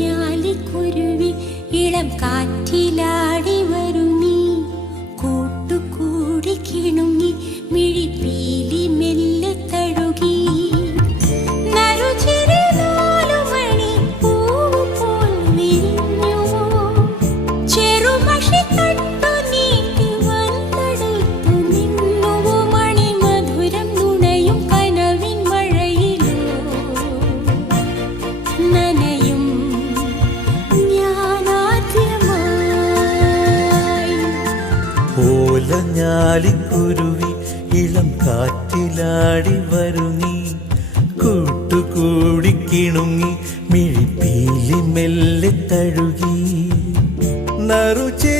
ഓലഞ്ഞാലിക്കുരുവി ഇളം കാറ്റിലാടി വരുമീ കൂട്ടുകൂടി കിണുങ്ങി മിഴിപ്പീലി മെല്ലെ തഴുകി നറുചിരിനാലുമണി പൂവ് പോൽ വിരിഞ്ഞുവോ ചെറുമഷി തട്ടു നീട്ടി വന്നടുത്തു നിന്നുവോ മണിമധുരം നുണയും കനവിൻ മഴയിലോ നനയും ഓലഞ്ഞാലിക്കുരുവി ഇളം കാറ്റിലാടി വരുന്നീ കൂട്ടുകൂടി കിണുങ്ങി മിഴിപ്പീലി മെല്ലെ തഴുകി നറുചി